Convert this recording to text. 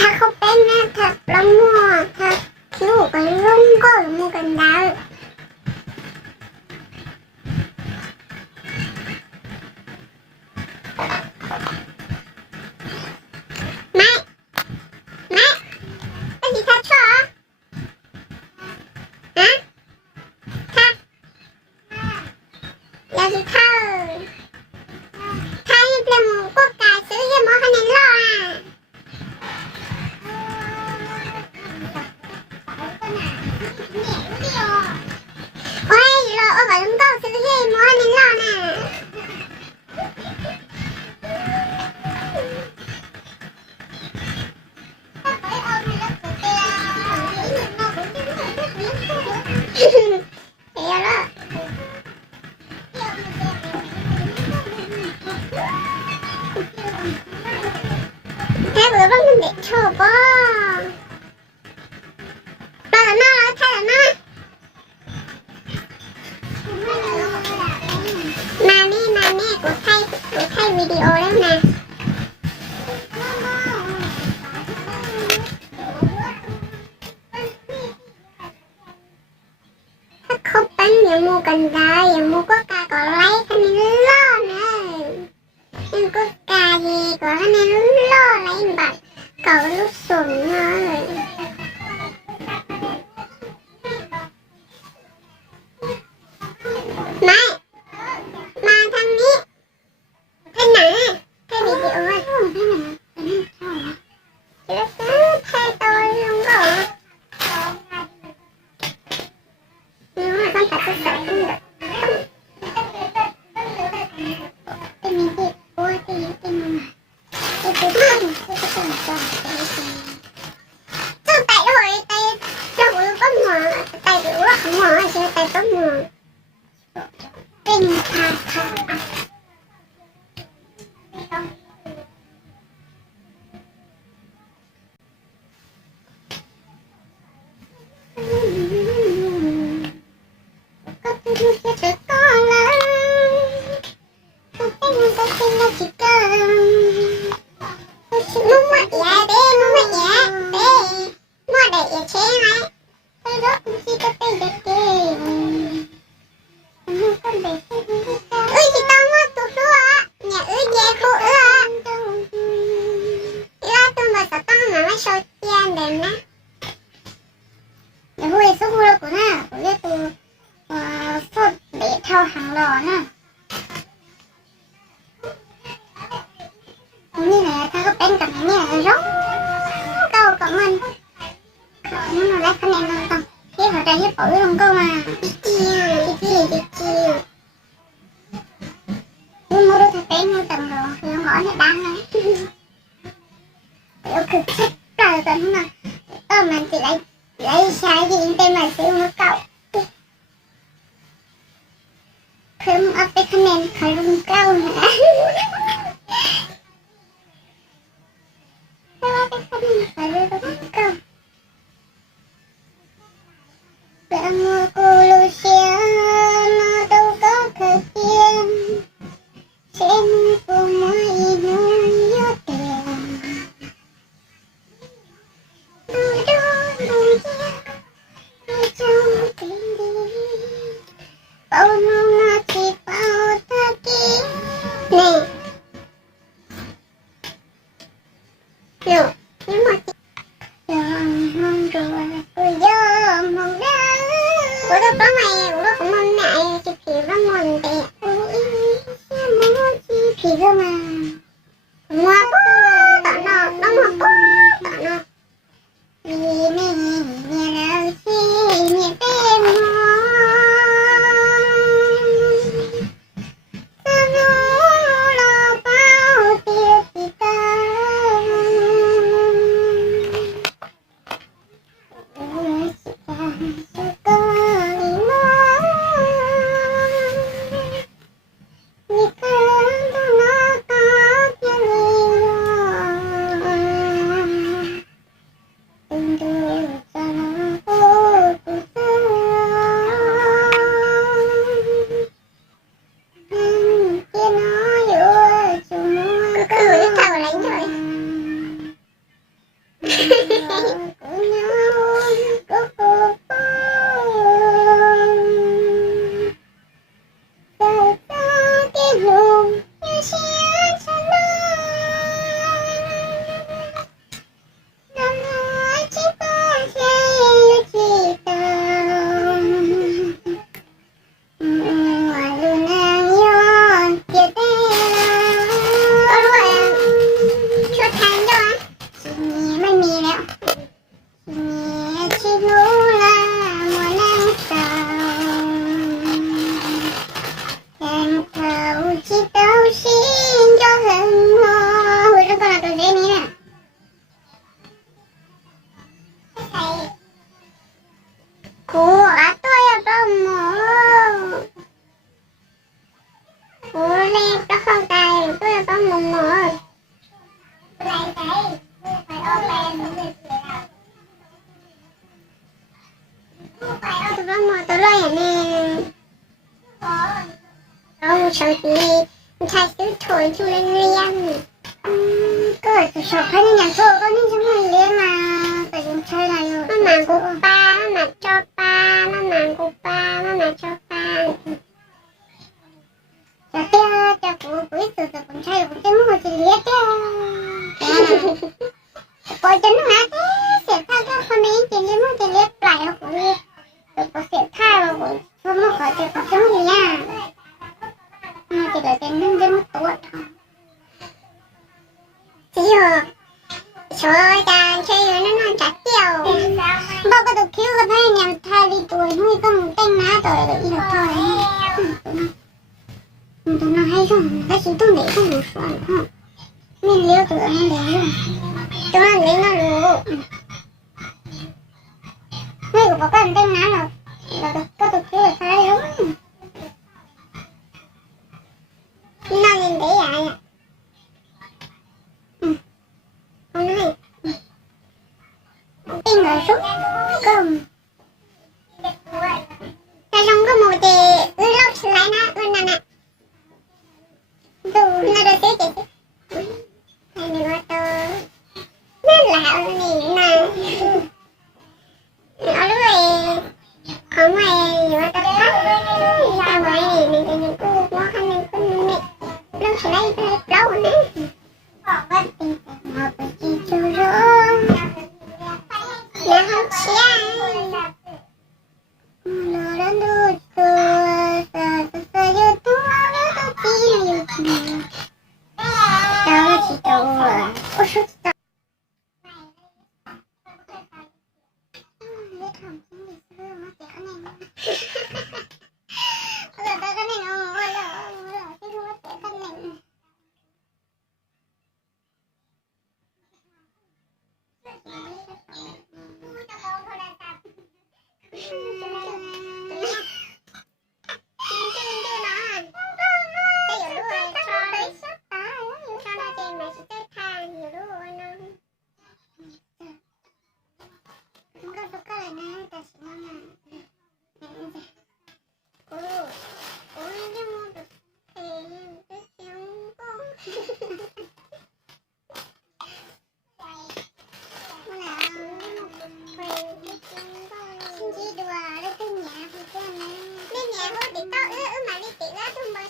ถ้าเขาเป็นนะถ้าละมั่วถ้าคิ้วกันลุ่มก็ละมั่วกันได้ไม่ไม่ที่ทัดชัวฮะทัดอย่าสิเท่าถ้าให้เปลี่ยนหมูก็กายซื้อยี่หม้อคะแนนรอโอ้ยรอเอาไปลุงก็ซื้อยี่หม้อคะแนนรอน่ะถ้าเบื่อบ้างเด็กชอบป่ะมาหน้าแล้วถ่ายหน้ามาแม่กูถ่ายวิดีโอแล้วนะถ้าเขาเป็นอย่างมูกันได้อย่างมูก็กาก็ไล่คะแนนล่อนะยังก็กาเย่ก็คะแนนล่อไล่บัตรเก่าลูกสมเลยไม่มาทางนี้ท่านไหนถ่ายวิดีโอไว้ท่านไหนจะซื้อถ่ายตัวลงก็นี่ว่าต้องตัดตัวใส่ขึ้นแบบเป็นมีที่โอ้ยที่มันที่เป็นที่เป็นจ้าจ้าไต่เลยไต่เจ้าหัวก็หมอไต่หรือว่าหมอใช่ไต่ก็หมอเป็นค่ะก็เป็นแค่ตัวก้อนละก็เป็นละจิกามึงมาแย่เด้มึงมาแย่เด้มาได้แย่ใช่ไหมไปรถมึงสิก็เป็นเด็กเก่งมึงก็เด็กเอ้ยที่ต้องมาตัวตัวเนี่ยเอ้ยแย่คู่แล้วตัวมาสต้องมาไม่ชอบเตียนเด่นนะเดี๋ยวพูดสู้เรากูนะกูเรียกตัวสดเด็กเท่าหางหล่อนะนี่แหละถ้าเขาเป็นกับเนี่ยร้องเก่ากับมันนั่นแหละคะแนนเราต้องที่เขาจะที่ปล่อยลงก็มาจีมึงไม่รู้ถ้าเป็นมึงต่างหรอกคือหมอเนี่ยดังนะเดี๋ยวคือคิดเปล่าตอนนั้นมันจะlấyใช้ยิงเต็มมาซื้อมาเก่าเพิ่มอัพไปคะแนนขายรุ่งเก้านะเพิ่มอัพไปคะแนนขายรุ่งเก้าแต่เมื่อกูรู้เสียมาดูก็เคยเปลี่ยนเช่นกูไม่รู้ยอดเดียวbao nó chỉ bao ta kia nè nhưng mà mong rồi tôi giờ mong đó của tôi có mày của tôi cũng mong này chỉ thì nó mong đẹp muốn chỉ thì cơ mà mua tao nó mua tao nó vì mình nhà đâu chỉ nhà tên Sợ chị thay xứ thôi chú lên liên có sợ phải nên nhà thơ có nên chúng mình liên mà tại chúng chơi này rồi nó nàng của ba nó nàng cho ba nó nàng của ba nó nàng cho ba cho cô quý từ từ cũng chơi cũng chơi muốn chị liệt chứ coi cho nó ngã thế sẽ thay cho con ấy chị liệt muốn chị liệt lại nó cũng liệt rồi có sẽ thay rồi cũng không có khỏi chị cũng sống gì nha chỉ là tên nó mất tuổi thôi chỉ rồi trời ơi ta chơi rồi nó chặt chiều bao có được thiếu cái này nhằm thay đi tuổi nuôi có một tên ná rồi được đi được thôi tụi nó hay rồi ta chỉ tôi nghĩ không được rồi mình liêu tụi nó để rồi tụi nó lấy nó được mấy của có một tên ná rồi là có được thiếu là thay đúng nó nhìn để vậy à con nói cái người xúc cơm ta không có mùi thì ư lóc lại nó ư nè nè nó được xíu chị hay này mà tơ nó lạ này nè ở lúc này không ai gì mà tao khác tao gọi này này thì những cô quá khăn này cứ nè nó sẽ lấy cái đâu nè một cái chi cho rõ là không chia nó đã đưa tôi cho tôi nó chỉ là gì tao chỉ tao ôi số tao đi tao ư mà đi chị ra tung bờ